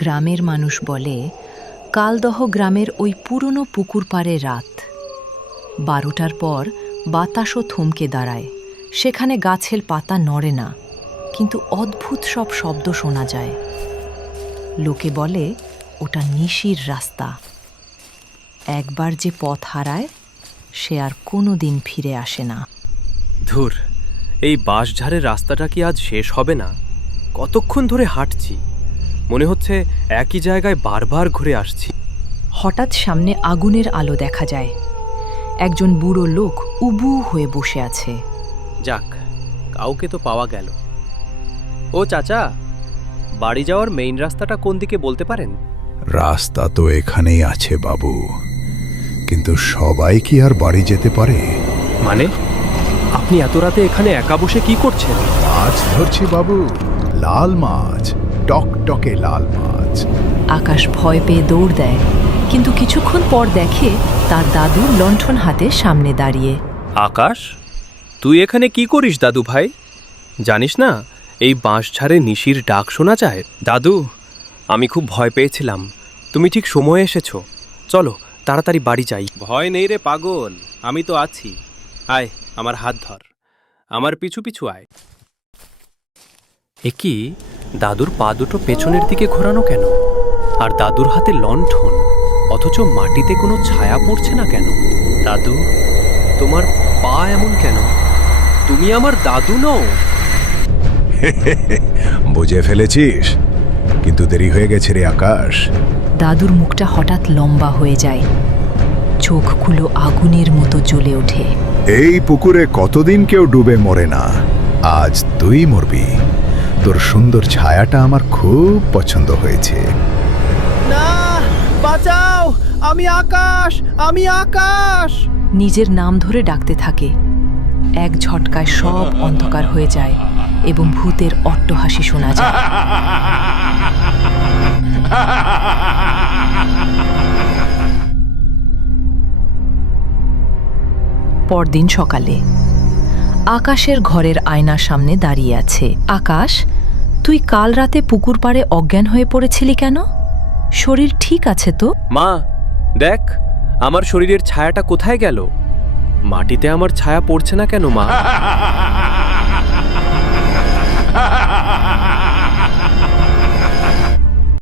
গ্রামের মানুষ বলে কালদহ গ্রামের ওই পুরনো পুকুর পাড়ে রাত 12টার পর বাতাসও থমকে দাঁড়ায়। সেখানে গাছের পাতা নড়ে না, কিন্তু অদ্ভুত সব শব্দ শোনা যায়। লোকে বলে ওটা নিশির রাস্তা। একবার যে পথ হারায় সে আর কোনো দিন ফিরে আসে না। ধুর, এই বাঁশঝাড়ের রাস্তাটা কি আজ শেষ হবে না? কতক্ষণ ধরে হাঁটছি, মনে হচ্ছে একই জায়গায় বারবার ঘুরে আসছি। হঠাৎ সামনে আগুনের আলো দেখা যায়। একজন বুড়ো লোক উবু হয়ে বসে আছে। যাক, কাউকে তো পাওয়া গেল। ও চাচা, বাড়ি যাওয়ার মেইন রাস্তাটা কোন দিকে বলতে পারেন? রাস্তা তো এখানেই আছে বাবু, কিন্তু সবাই কি আর বাড়ি যেতে পারে? মানে আপনি এত রাতে এখানে একা বসে কি করছেন? মাছ ধরছি বাবু, লাল মাছ, টকটকে লাল মাছ। আকাশ ভয় পেয়ে দৌড় দেয়, কিন্তু কিছুক্ষণ পর দেখে তার দাদু লণ্ঠন হাতে সামনে দাঁড়িয়ে। আকাশ, তুই এখানে কি করিস দাদু ভাই? জানিস না এই বাঁশঝাড়ে নিশির ডাক শোনা যায়? দাদু, আমি খুব ভয় পেয়েছিলাম, তুমি ঠিক সময়ে এসেছো। চলো তাড়াতাড়ি বাড়ি যাই। ভয় নেই রে পাগল, আমি তো আছি। আয়, আমার হাত ধর, আমার পিছু পিছু আয়। কি, দাদুর পা দুটো পেছনের দিকে ঘোরানো কেন? আর দাদুর হাতে লণ্ঠন, অথচ মাটিতে কোনো ছায়া পড়ছে না কেন? দাদু, তোমার পা এমন কেন? তুমি আমার দাদু নও। বুঝে ফেলেছিস, কিন্তু দেরি হয়ে গেছে রে আকাশ। দাদুর মুখটা হঠাৎ লম্বা হয়ে যায়, চোখগুলো আগুনের মতো জ্বলে ওঠে। এই পুকুরে কতদিন কেউ ডুবে মরে না, আজ তুই মরবি। তোর সুন্দর ছায়াটা আমার খুব পছন্দ হয়েছে। না, বাঁচাও, আমি আকাশ, আমি আকাশ। নিজের নাম ধরে ডাকতে থাকে। এক ঝটকায় সব অন্ধকার হয়ে যায় এবং ভূতের অট্টহাসি শোনা যায়। পরদিন সকালে আকাশের ঘরের আয়নার সামনে দাঁড়িয়ে আছে। আকাশ, তুই কাল রাতে পুকুর পাড়ে অজ্ঞান হয়ে পড়েছিলি কেন? শরীর ঠিক আছে তো? মা, দেখ আমার শরীরের ছায়াটা কোথায় গেল? মাটিতে আমার ছায়া পড়ছে না কেন মা?